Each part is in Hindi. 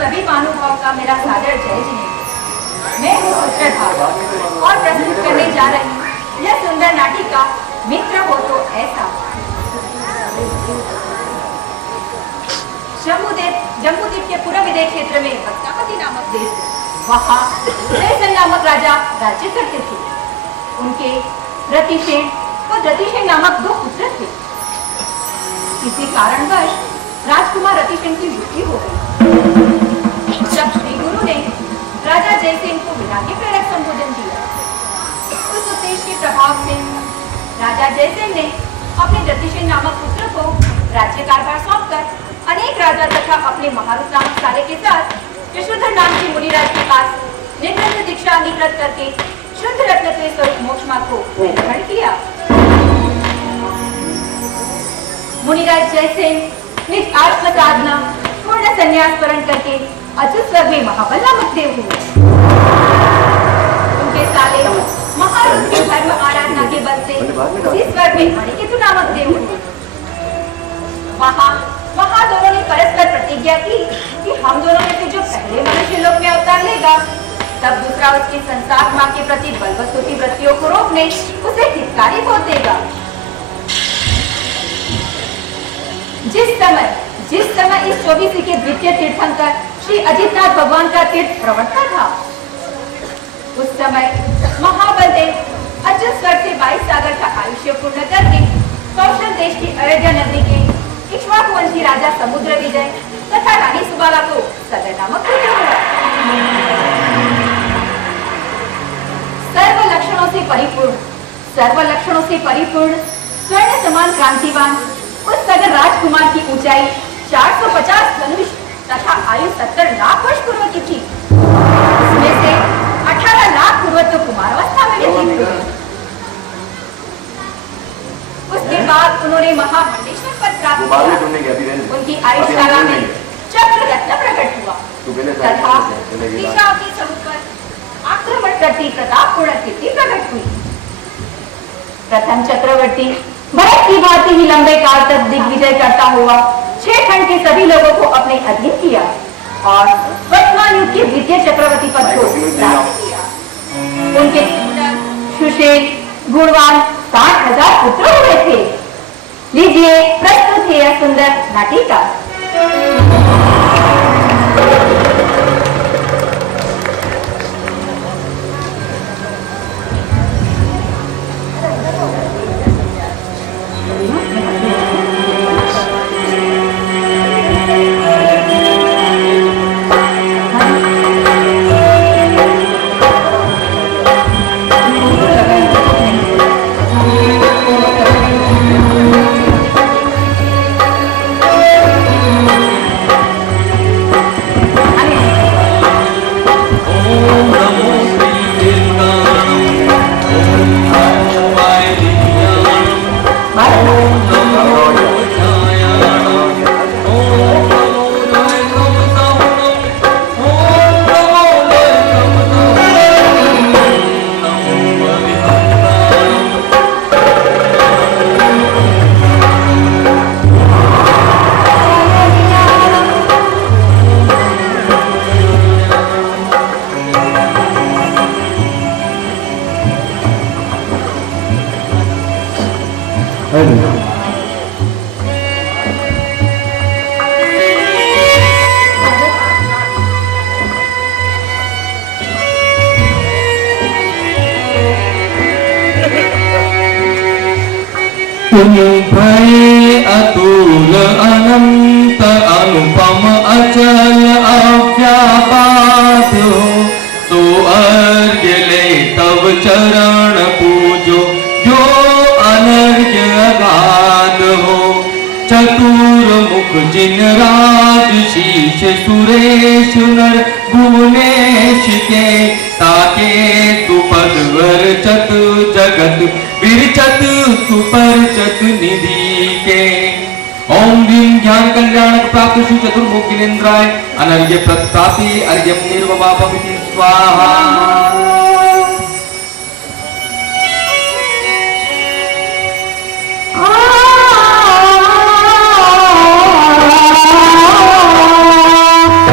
सभी महानुभाव का मेरा सादर जय जिनेंद्र। मैं हूँ सूत्रधार और प्रस्तुत करने जा रही यह सुंदर नाटिका मित्र हो तो ऐसा। जम्बूद्वीप के पूर्व विदय क्षेत्र में वत्सावती नामक देश, वहाँ जयसेन नामक राजा राज्य करते थे। उनके रतिसेन व रतिसेन नामक 2 पुत्र थे। किसी कारणवश राजकुमार रतिसेन की मृत्यु हो गई। जब श्री गुरु ने राजा जयसेन को विरागी प्रेरक संबोधन दिया, उस उद्देश्य के प्रभाव से राजा जयसेन ने अपने रतिसेन नामक पुत्र को राज्य कारभार सौंपकर अनेक राजा तथा अपने महारुत नामक साले के साथ यशोधर नाम के मुनिराज के पास निग्रंथ दीक्षा अंगीकृत करके शुद्ध रत्न के स्वरूप मोक्ष मार्ग को ग्रहण किया। मुनिराज जयसेन निज आत्म साधना पूर्ण संन्यास वरण करके अच्युत स्वर्ग में महाबल नामक देव हुए। उनके साले महारुत के धर्म आराधना के बल से उसी स्वर्ग में मणिकेतु नामक देव हुए। वहाँ दोनों ने परस्पर प्रतिज्ञा की कि हम दोनों में से जो पहले मनुष्य लोक में अवतार लेगा, तब दूसरा उसकी संसार माँ के प्रति बलवत्तों की वृत्तियों को रोकने उसे हितकारी गोद देगा। जिस समय इस 24 के द्वितीय तीर्थंकर श्री अजितनाथ भगवान का तीर्थ प्रवर्तता था, उस समय महाबलदेव अच्युत स्वर्ग से 22 सागर का आयुष्य पूर्ण करके कौशल देश की अयोध्या नगरी के इक्ष्वाकु वंशी राजा समुद्र विजय तथा रानी सुबाला को सदर नामक पुत्र हुआ। सर्व लक्षणों से परिपूर्ण स्वर्ण समान क्रांतिवान उस सदर राजकुमार की ऊंचाई 450 धनुष तथा आयु 70 लाख वर्ष पूर्व की थी। इसमें से 18 लाख पूर्व तो कुमारावस्था में व्यतीत हुए। उसके बाद उन्होंने महामंडलेश्वर पद प्राप्त किया। उनकी आयुष्काला में चक्र रत्न प्रकट हुआ तथा दिशाओं के स्वरूप पर आक्रमण करती प्रतापपूर्ण कीर्ति प्रकट हुई। प्रथम चक्रवर्ती भरत की भांति ही लंबे काल तक दिग्विजय करता हुआ 6 खंड के सभी लोगों को अपने अधीन किया और वर्तमान युग के द्वितीय चक्रवर्ती पद को प्राप्त किया। उनके सुशील गुणवान 60,000 पुत्र हुए थे। लीजिए प्रस्तुत है यह सुंदर नाटिका। तुम भय अतुल अनंत अनुपम अचल अव्यापात हो, तो अर्घ्य ले तब चरण पूजो जो अनर्घ्य अगाध हो। चतुर मुख जिन राज शीश सुरेश नर भुवनेश के, ताके तु पदवर चत जगत विरचत सुपरचत निधि के। ओम भीम ज्ञान कल्याण प्राप्त श्री चतुर्मुख गिनेन्द्राय अनर्घ्य प्रत्यापि अर्घ्यम निर्वपापमिति स्वाहा।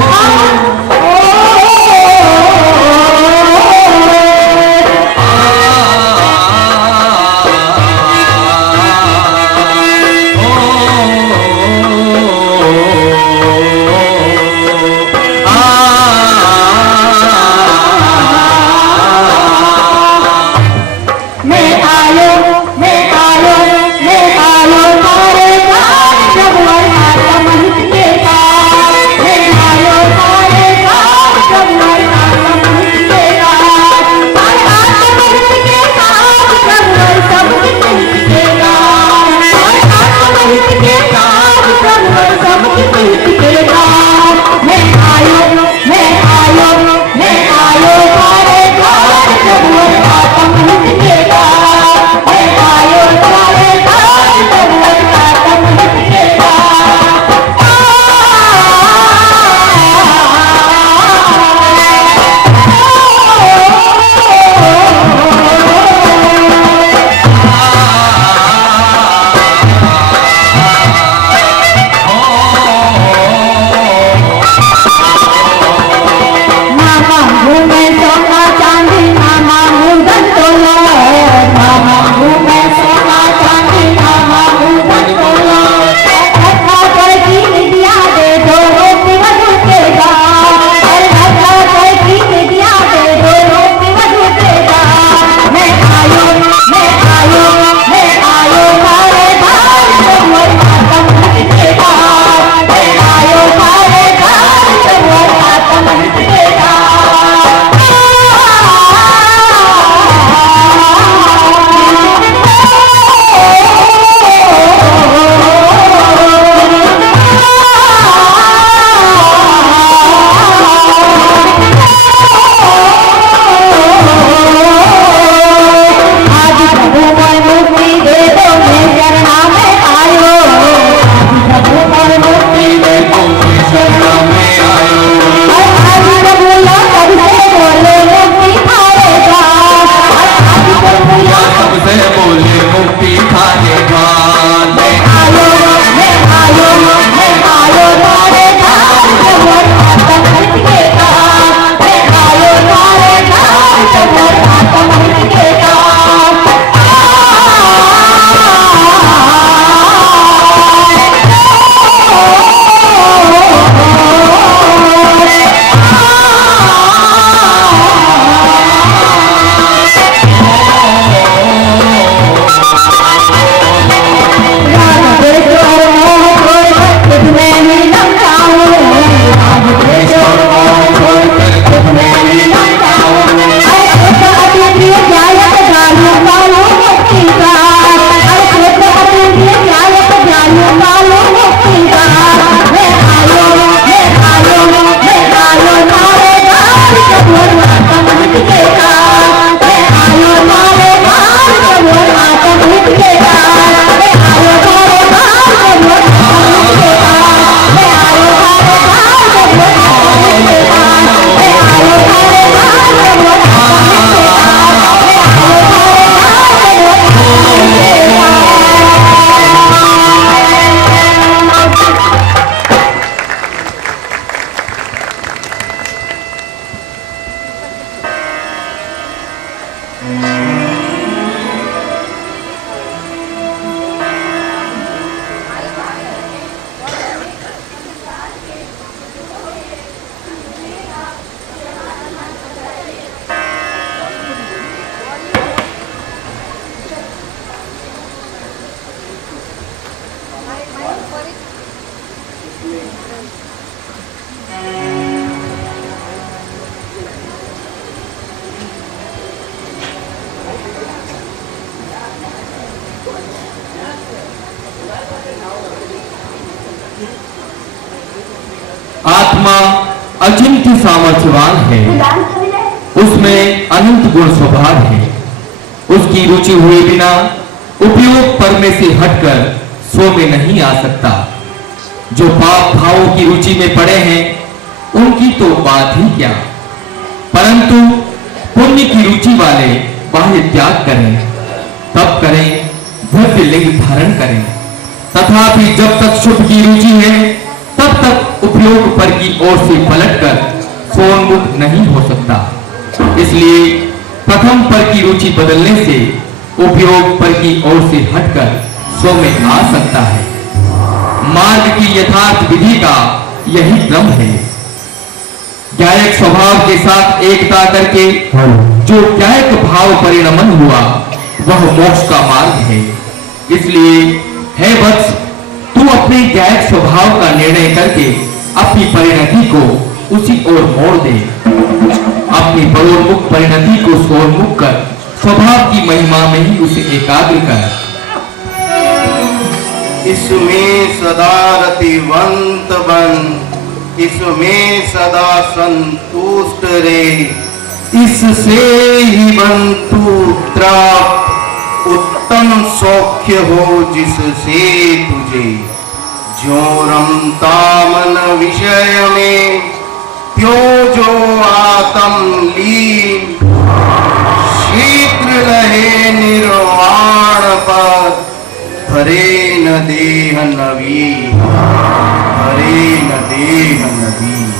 Oh आत्मा अचिंत्य सामर्थ्यवान है, उसमें अनंत गुण स्वभाव है। उसकी रुचि हुए बिना उपयोग पर में से हटकर स्व में नहीं आ सकता। जो पाप भावों की रुचि में पड़े हैं उनकी तो बात ही क्या, परंतु पुण्य की रुचि वाले बाह्य त्याग करें, तब करें, भव्य लिंग धारण करें। तथापि जब तक शुभ की रुचि है तब तक उपयोग पर की ओर से पलटकर स्वोन्मुख नहीं हो सकता। इसलिए प्रथम पर की रुचि बदलने से उपयोग पर की ओर से हटकर स्व में आ सकता है। मार्ग की यथार्थ विधि का यही क्रम है। ज्ञायक स्वभाव के साथ एकता करके जो ज्ञायक भाव परिणमन हुआ वह मोक्ष का मार्ग है। इसलिए हे वत्स, तू अपने ज्ञायक स्वभाव का निर्णय करके अपनी परिणति को उसी ओर मोड़ दे। अपनी बलोन्मुख परिणति को स्वोन्मुख कर स्वभाव की महिमा में ही उसे एकाग्र कर। इसमें सदा रतिवंत बन, इसमें सदा संतुष्ट रे, इससे ही बंतु त्राप, उत्तम सौख्य हो जिससे तुझे। जो रमता मन विषय में, त्यों जो आत्म लीन, शीघ्र लहे निर्वाण पद, भरे न देह नवीन, भरे न देह नवीन।